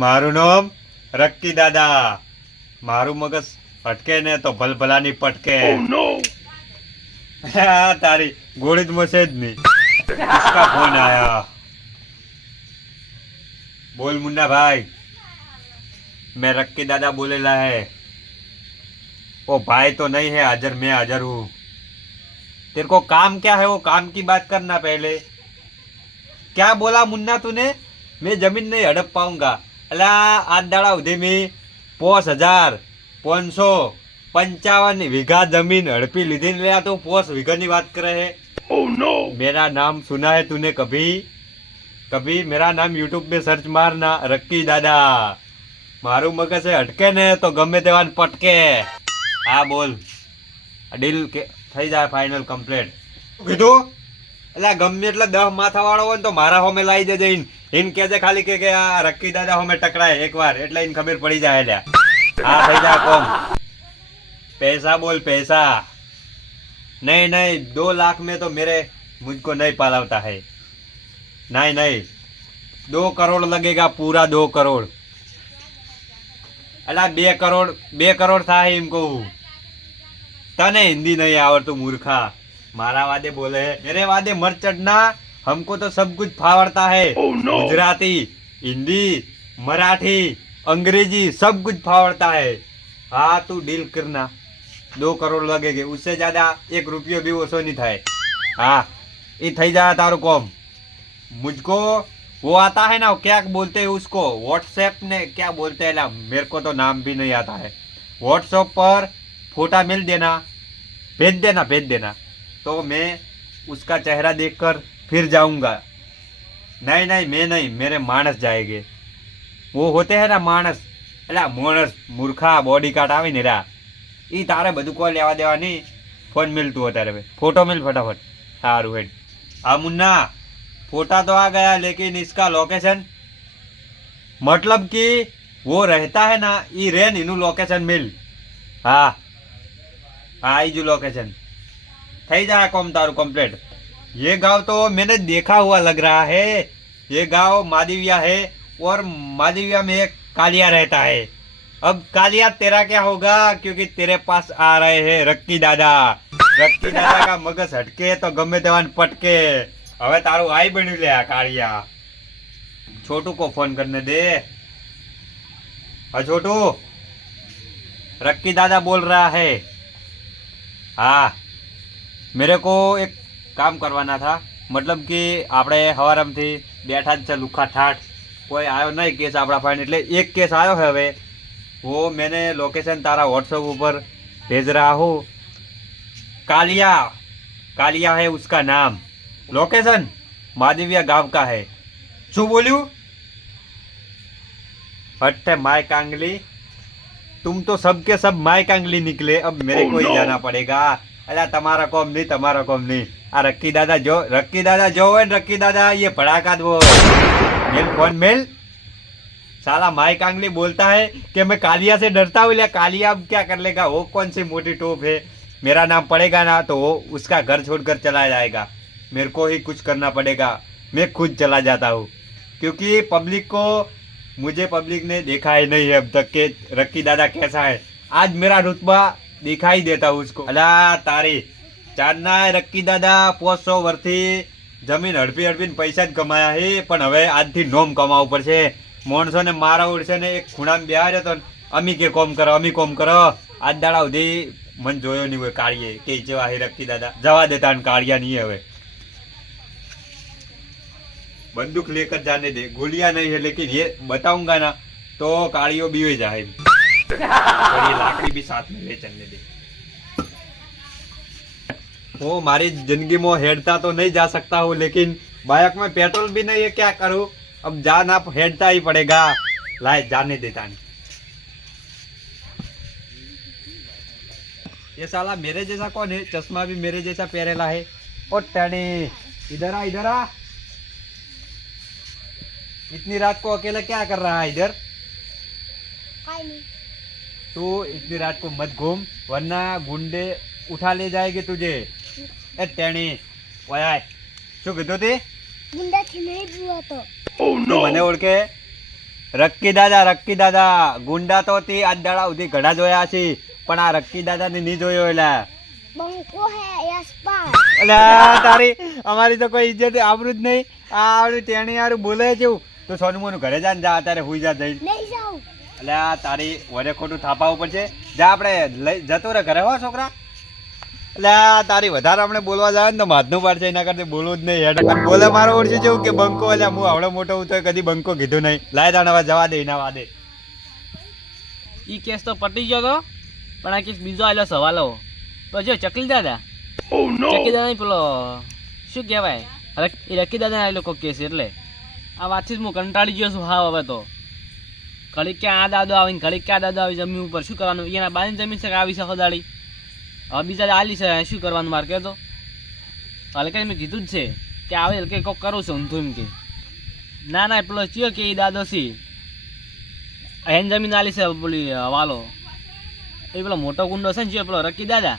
મારું નામ રક્કી દાદા. મારું મગજ હટકે ને તો ભલભલાની પટકે. તારી ગોળી જ મસે જ નહીં. इसका फोन आया. बोल मुन्ना भाई, मैं रक्की दादा बोलेला है. ओ भाई तो नहीं है हाजिर, मैं हाजिर हूँ. तेरे को काम क्या है, वो काम की बात करना पहले. क्या बोला मुन्ना तूने? मैं जमीन नहीं हड़प पाऊंगा. अला आज दाड़ा उधे में 5,555 वीघा जमीन हड़पी लीधी ले तो 5 वीघा ની વાત કરે है. Oh no! मेरा नाम सुना है तूने कभी? कभी मेरा नाम यूट्यूब में सर्च मारना, रक्की दादा. मारू मगज से हटके ने तो गमे तेवान पटके. हाँ बोल. ડીલ થઈ જાય ફાઇનલ કમ્પ્લીટ. કીધું એટલે ગમે એટલે 10 માથા વાળો હોય ને તો મારા હોમે લાવી દેજે. ઇન કહેજે ખાલી કે આ રક્કી દાદા હોમે ટકરાય એકવાર એટલે ઇન ખબર પડી જાય. એટલે હા થઈ જાય કોમ. पैसा बोल पैसा. नहीं नहीं 2 लाख में तो मेरे मुझको नहीं पालवता है. नहीं नहीं 2 करोड़ लगेगा, पूरा 2 करोड़. अला 2 करोड़ था एम कहूँ. तने हिंदी नहीं आवड़તું मूर्खा. मारा वादे बोले है, मेरे वादे मर चढ़ना. हमको तो सब कुछ फावड़ता है. गुजराती, हिंदी, मराठी, अंग्रेजी सब कुछ फावड़ता है. हाँ तू डील करना. 2 करोड़ लगेगे, उससे ज्यादा 1 रुपया भी ओछो नहीं थाय. हाँ ये थी जाए तारू कॉम. मुझको वो आता है ना, क्या बोलते हैं उसको, व्हाट्सएप ने क्या बोलते हैं ना, मेरे को तो नाम भी नहीं आता है. व्हाट्सएप पर फोटा मिल देना, भेज देना तो मैं उसका चेहरा देखकर फिर जाऊंगा. नहीं नहीं मैं नहीं, मेरे मानस जाएंगे. वो होते हैं ना मानस, એટલે માણસ મૂર્ખા બોડી કાર્ડ આવે ને રા એ તારે બધું કોઈ લેવા દેવા નહીં. ફોન મિલતું અત્યારે फोटो मिल फटाफट. सारू हेड. हाँ मुन्ना फोटा तो आ गया, लेकिन इसका लोकेशन, मतलब कि वो रहता है ना ये रेन इनू लोकेशन मिल. हाँ हाँ ये जो लोकेशन थी जाए कॉम तारू कंप्लीट. ये गांव तो मैंने देखा हुआ लग रहा है. ये गांव मादिविया है और मादिविया में एक कालिया रहता है. अब कालिया तेरा क्या होगा, क्योंकि तेरे पास आ रहे हैं रक्की दादा. रक्की दादा का मगज हटके तो गमे तेवान पटके. હવે તારું આઈ બન્યું લે આ કાળિયા. छोटू को फोन करने दे. हाँ छोटू, रक्की दादा बोल रहा है. हाँ मेरे को एक काम करवाना था. मतलब कि આપણે હવારમથી બેઠા જ છે લુખા ઠાઠ, કોઈ આવ્યો નહીં કેસ આપણા ફાઈન. એટલે એક કેસ આવ્યો है હવે. वो मैंने लोकेशन तारा व्हाट्सएप ऊपर भेज रहा हूँ. कालिया है उसका नाम. लोकेशन मादिविया गांव का है. शू बोल्यू? हट्टे माय कांगली. तुम तो सबके सब माय कांगली निकले. अब मेरे को ही जाना पड़ेगा. अला તમારા કોમ નહીં. આ રક્કી દાદા જો હોય ને, રક્કી દાદા ये भड़ाका दो. मेल फोन मेल. साला माय कांगली बोलता है कि मैं कालिया से डरता हूँ. कालिया अब क्या कर लेगा, वो कौन सी मोटी टोप है. मेरा नाम पड़ेगा ना तो वो उसका घर छोड़कर चला जाएगा. मेरे को ही कुछ करना पड़ेगा. मैं खुद चला जाता हूँ, क्योंकि मुझे पब्लिक ने देखा ही नहीं है अब तक के रक्की दादा कैसा है. आज मेरा रुतबा दिखाई देता हूँ उसको. अला तारी ચારના રક્કી દાદા 500 વર્ષથી જમીન હડપીને પૈસા જ કમાયા છે, પણ હવે આજથી નોમ કમાવું પડશે. માણસોને મારા ઉડશે ને એક ખૂણામાં બેહાર્યો તો અમી કે કોમ કરો. આજ દાડા સુધી મન જોયો નહીં હોય કાળીએ કે જેવા હે રક્કી દાદા. જવા દેતા ને કાળિયા નહીં. હવે बंदूक लेकर जाने दे, गोलियां नहीं है, लेकिन ये बताऊंगा ना तो कालियो भी हो जाए. और ये लाकड़ी भी साथ में ले चलने दे. वो हमारी जिंदगी में हेडता तो नहीं जा सकता हूँ, लेकिन बाइक में पेट्रोल भी नहीं है, क्या करूँ. अब जाना हेडता ही पड़ेगा. लाए जाने देता नहीं. ये साला मेरे जैसा कौन है, चश्मा भी मेरे जैसा पहरेला है. और टैनी इधर आ. इतनी रात को अकेला क्या कर रहा है इधर? तू इतनी रात को मत घूम, वरना गुंडे उठा ले जाएंगे तुझे. ए टेणी ओए શું કીધું તે? ગુંડા થી નહીં જોવા તો. ઓ નો મને ઓળખે? રક્કી દાદા ગુંડા તો તે આજ દાડા સુધી ઘણા જોયા છે, પણ આ રક્કી દાદા ને નહીં જોયો. એટલે બંકો હે યશપાલ. અલ્યા તારી અમારી તો કોઈ ઇજ્જત આબરૂ જ નહીં. આ આવડું તેણી યારું બોલે જેવું. તો સોનું મોનું ઘરે જા ને જા, અત્યારે હુઈ જા જઈ. નહીં જાઉં. અલ્યા તારી વડે ખોટું થાપાવું પડશે. જા આપણે લઈ જતો રે ઘરે હો છોકરા. અલ્યા તારી વધારે આપણે બોલવા જાય ને તો માધનું પાડશે, એના કરતા બોલવું જ નહીં. હેડ બોલે મારો ઓળખ્યું જેવું કે બંકો. એટલે હું આવડો મોટો હું તો કદી બંકો કીધું નહીં. લાય તાણ હવે જવા દે એના વાદે. ઈ કેસ તો પટી ગયો તો, પણ આ કેસ બીજો આવેલો સવાલો. તો જો ચકલી દાદા ચકલી દાદા પેલો શું કહેવાય, એ રકી દાદા આવેલો કોઈ કેસ. એટલે આ વાતથી જ હું કંટાળી ગયો છું. હા હવે તો ઘડીક ક્યાં આ દાદો આવીને ઘડીક ક્યાં દાદો આવી જમીન ઉપર શું કરવાનું. એના બાની જમીન છે કે આવી શકે દાડી. હવે બીજા આલી છે શું કરવાનું મારે કહેતો. હલકે મેં કીધું જ છે કે આવે હલકે કોક કરું છું ઊંધું એમ કે. ના ના પેલો ચિયો કે એ દાદો છે એન જમીન આલી છે બોલી વાલો. એ પેલો મોટો ગુંડો છે ને જે પેલો રકી દાદા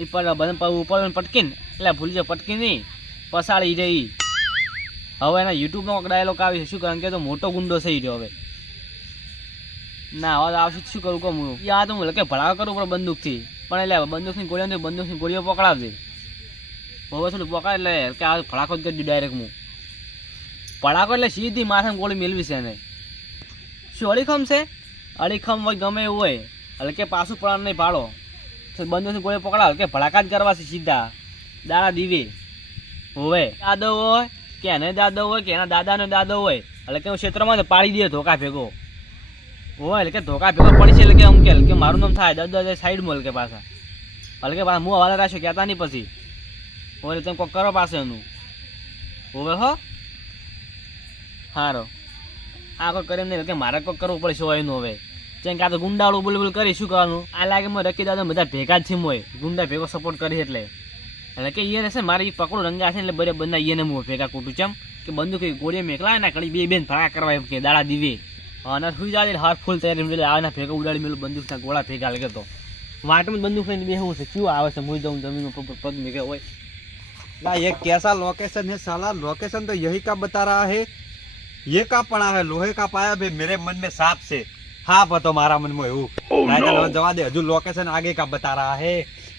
એ ઉપર પટકીને એટલે ભૂલી જાય પટકી નહીં પસાડી રહી. હવે એના યુટ્યુબમાં ડાયલોગ આવી છે શું કારણ કે તો મોટો ગુંડો થઈ રહ્યો. હવે ના હવે આવશે શું કરું કહું હું. યા તો હું કે ભડાકો કરું પણ બંદૂકથી, પણ એટલે બંદૂકની ગોળીઓ પકડાવજે. હવે થોડું પકડાય એટલે કે આ ભડાકો જ કરી દઉં ડાયરેક્ટ હું. ભડાકો એટલે સીધી માથામાં ગોળી મેળવી છે એને. શું અડીખમ છે? અડીખમ હોય ગમે એવું હોય એટલે કે પાછું પ્રાણ નહીં પાડો. બંદૂકની ગોળી પકડાવ કે ભડાકા જ કરવા છે સીધા દાડા દીવે. હોવે દાદો હોય કે એને દાદો હોય કે એના દાદાનો દાદો હોય એટલે કે હું ક્ષેત્રમાં પાડી દે ધોકા ભેગો હોય. એટલે કે ધોકા ભેગો પડી છે એટલે કે મારું નામ થાય દાદા સાઈડમાં કે પાછા એટલે કે પાછા હું હવાલે રાખ્યો કહેતા નહીં પછી. હોય તમે કોઈક કરો પાસે એનું હોવે હો હારો આ કોઈ કરે નહીં. એટલે કે મારે કોઈક કરવું પડશે હોય એનું. હવે જેમ કે આ તો ગુંડાળું બોલ કરી શું કરવાનું. આ લાગે મેં રકી દાદા બધા ભેગા જ છે હોય ગુંડા ભેગો સપોર્ટ કરી એટલે કે એ રહેશે મારે પકડું રંગા છે એટલે બરે બંને એને હું ભેગા કૂટું ચમ કે બંદૂક ગોળીએ મેકલા ના કડી બે બેન ફરાક કરવા એમ કે દાડા દીવે અને સુઈ જાય હાથ ફૂલ તૈયારી આના ભેગા ઉડાડી મેલું બંદૂકના ગોળા ભેગા લાગે. તો વાટમાં બંદૂક લઈને બેહવું છે શું આવે છે મુઈ જાઉં જમીન પગ મેકે હોય. ला ये कैसा लोकेशन है साला, लोकेशन तो यही का बता रहा है. ये का पड़ा है लोहे का पाया भी मेरे मन में सांप से. हाँ पतो मारा मन में वो जवा दे हजू लोकेशन आगे का बता रहा है.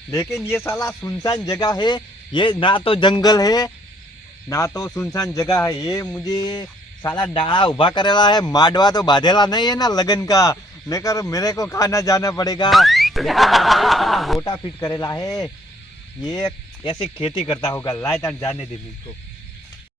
लेकिन ये साला सुनसान जगह है, ये ना तो जंगल है ना तो सुनसान जगह है. ये मुझे साला डाला उभा करेला है, माडवा तो बांधेला नहीं है ना लगन का. लेकर मेरे को खाना जाना पड़ेगा. मोटा फिट करेला है ये, ऐसी खेती करता होगा. लाए जाने दे मुझको.